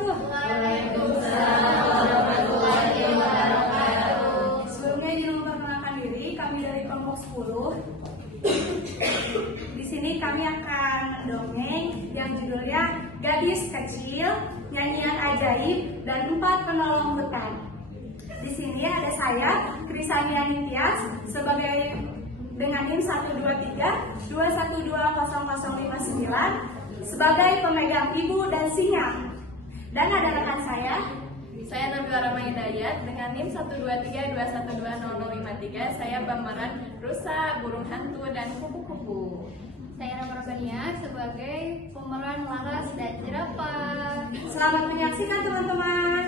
wabarakatuh. Waalaikumsalam warahmatullahi wabarakatuh. Sebelumnya izin memperkenalkan diri, kami dari kelompok 10. Di sini kami akan mendongeng yang judulnya Gadis Kecil, Nyanyian Ajaib, dan 4 Penolong Hutan. Di sini ada saya, Krisania Nitias, sebagai dengan NIM 12321200059 sebagai pemegang ibu dan singa. Dan ada rekan saya Nabila Rama Hidayat dengan NIM 12321200053. Saya pemeran rusa, burung hantu, dan kupu-kupu. Saya Rama Rabania sebagai pemeran Laras dan jerapah. Selamat menyaksikan teman-teman.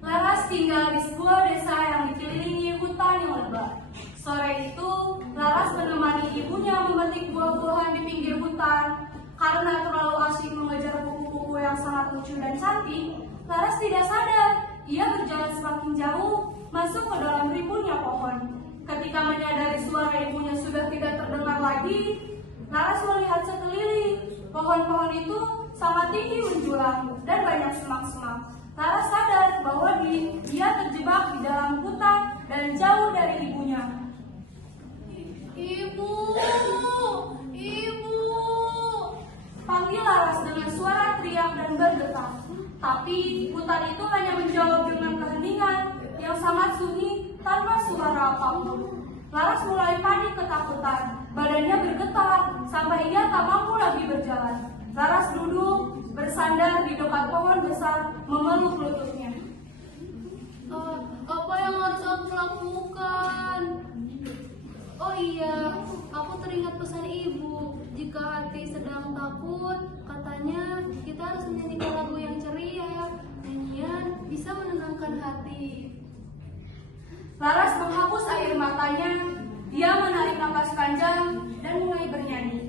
Laras tinggal di sebuah desa yang dikelilingi hutan yang lebat. Sore itu, Laras menemani ibunya memetik buah-buahan di pinggir hutan. Karena terlalu asyik mengejar kupu-kupu yang sangat lucu dan cantik, Laras tidak sadar. Ia berjalan semakin jauh, masuk ke dalam rimbunnya pohon. Ketika menyadari suara ibunya sudah tidak terdengar lagi, Laras melihat sekeliling. Pohon-pohon itu sangat tinggi menjulang dan banyak semak-semak. Laras sadar bahwa dia terjebak di dalam hutan dan jauh dari ibunya. Ibu, ibu. Panggil Laras dengan suara teriak dan bergetar. Tapi hutan itu hanya menjawab dengan keheningan yang sangat sunyi tanpa suara apapun. Laras mulai panik ketakutan. Badannya bergetar sampai ia tak mampu lagi berjalan. Laras duduk bersandar di dekat pohon besar memeluk lututnya. Apa yang harus aku lakukan? Oh iya, aku teringat pesan ibu. Jika hati sedang takut, katanya kita harus menyanyikan lagu yang ceria. Nyanyian bisa menenangkan hati. Laras menghapus air matanya. Dia menarik napas panjang dan mulai bernyanyi.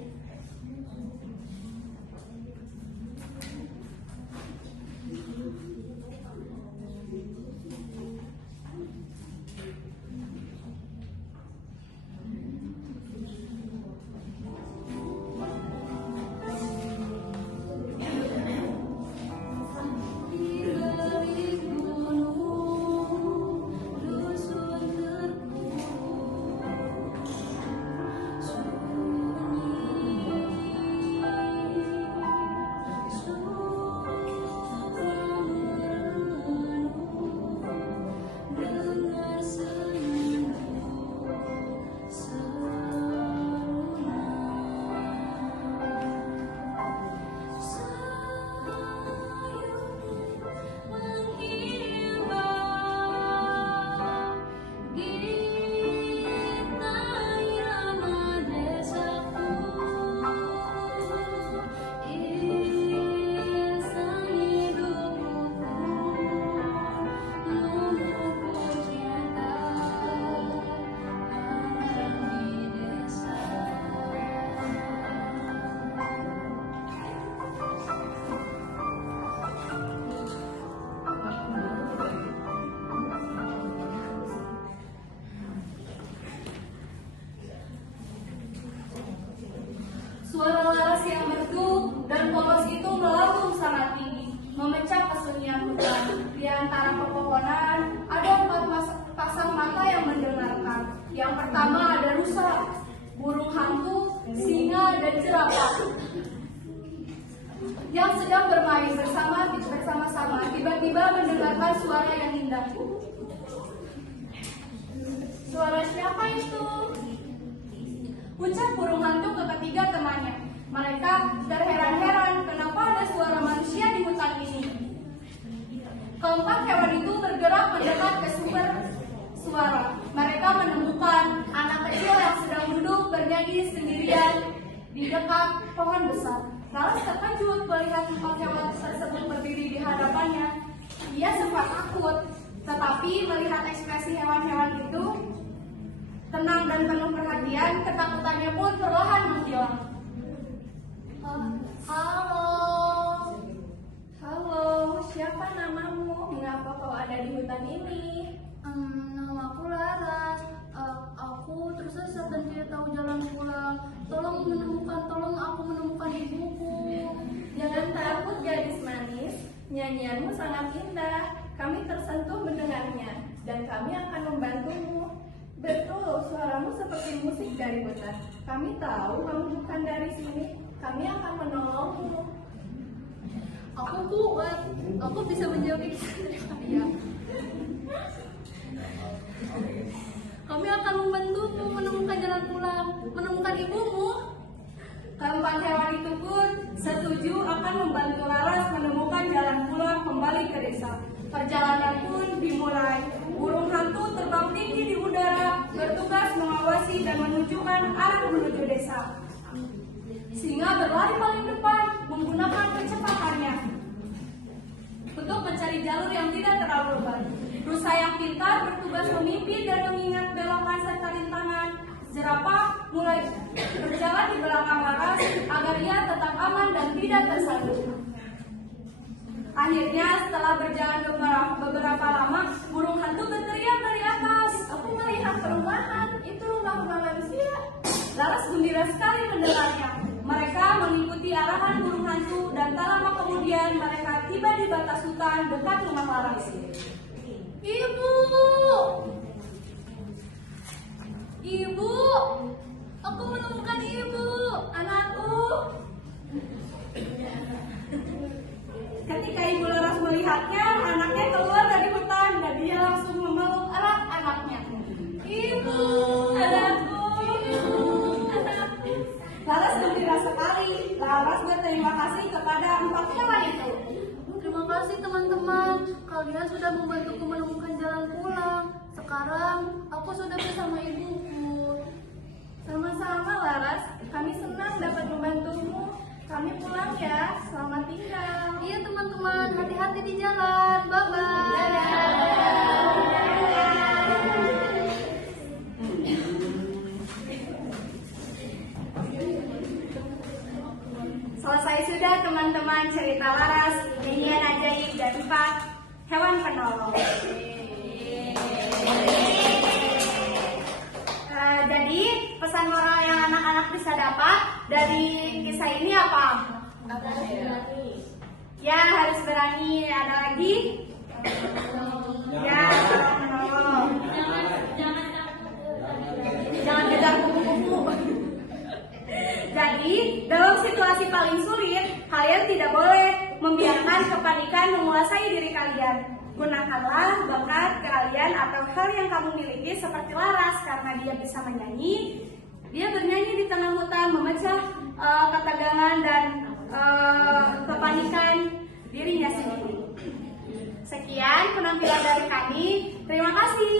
Suara Laras yang merdu dan polos itu melambung sangat tinggi, memecah kesunyian hutan. Di antara pepohonan ada 4 pasang mata yang mendengarkan. Yang pertama ada rusa, burung hantu, singa, dan jerapah yang sedang bermain bersama-sama. Tiba-tiba mendengarkan suara yang indah. Suara siapa itu? Ucap burung hantu ke ketiga temannya. Mereka terheran-heran kenapa ada suara manusia di hutan ini. Keempat hewan itu bergerak mendekat ke sumber suara. Mereka menemukan anak kecil yang sedang duduk bernyanyi sendirian di dekat pohon besar. Laras terkejut melihat 4 hewan tersebut berdiri di hadapannya. Ia sempat takut, tetapi melihat ekspresi hewan-hewan itu, tenang dan penuh perhatian, ketakutannya pun perlahan menghilang. Halo. Halo, siapa namamu? Mengapa kau ada di hutan ini? Nama aku Laras. Aku tersesat dan tidak tahu jalan pulang. Tolong aku menemukan ibuku. Jangan takut gadis manis, nyanyianmu sangat indah. Kami tersentuh mendengarnya dan kami akan membantumu. Betul, suaramu seperti musik dari hutan. Kami tahu kamu bukan dari sini. Kami akan menolongmu. Aku kuat. Aku bisa menjawab ini. Ya. Kami akan membantumu menemukan jalan pulang, menemukan ibumu. Keempat hewan itu pun setuju akan membantu Laras menemukan jalan pulang kembali ke desa. Perjalanan pun dimulai. Burung hantu terbang tinggi di udara, bertugas mengawasi dan menunjukkan arah menuju desa. Singa berlari paling depan, menggunakan kecepatannya untuk mencari jalur yang tidak terlalu lebar. Rusa yang pintar bertugas memimpin dan mengingat belokan serta rintangan. Jerapah mulai berjalan di belakang Laras agar ia tetap aman dan tidak tersandung. Akhirnya setelah berjalan beberapa lama, burung hantu berteriak dari atas. Aku melihat perumahan, itu rumah-rumah manusia. Laras gembira sekali mendengarnya. Mereka mengikuti arahan burung hantu dan tak lama kemudian mereka tiba di batas hutan dekat rumah Laras. Ibu! Ibu! Aku menemukan ibu! Anakku. Ketika ibu Laras melihatnya, anaknya keluar dari hutan dan dia langsung memeluk erat anaknya. Ibu! Anakku. Anakku! Laras gembira sekali. Laras berterima kasih kepada empat hewan itu. Terima kasih teman-teman, kalian sudah membantuku menemukan jalan pulang. Sekarang aku sudah bersama ibuku. Sama-sama Laras, kami senang dapat membantumu. Kami pulang ya, selamat tinggal. Iya teman-teman, hati-hati di jalan. Bye-bye. Selesai sudah teman-teman cerita Laras, nyanyian ajaib dan empat hewan penolong. Jadi pesan moral yang anak-anak bisa dapat dari kisah ini apa? Ya, harus berani. Ada lagi? Ya, menolong. Jangan kejar kupu-kupu. Jadi, dalam situasi paling sulit, kalian tidak boleh membiarkan kepanikan menguasai diri kalian. Gunakanlah bakat kalian atau hal yang kamu miliki seperti Laras karena dia bisa menyanyi. Dia bernyanyi di tengah hutan, memecah ketegangan dan kepanikan dirinya sendiri. Sekian penampilan dari kami. Terima kasih.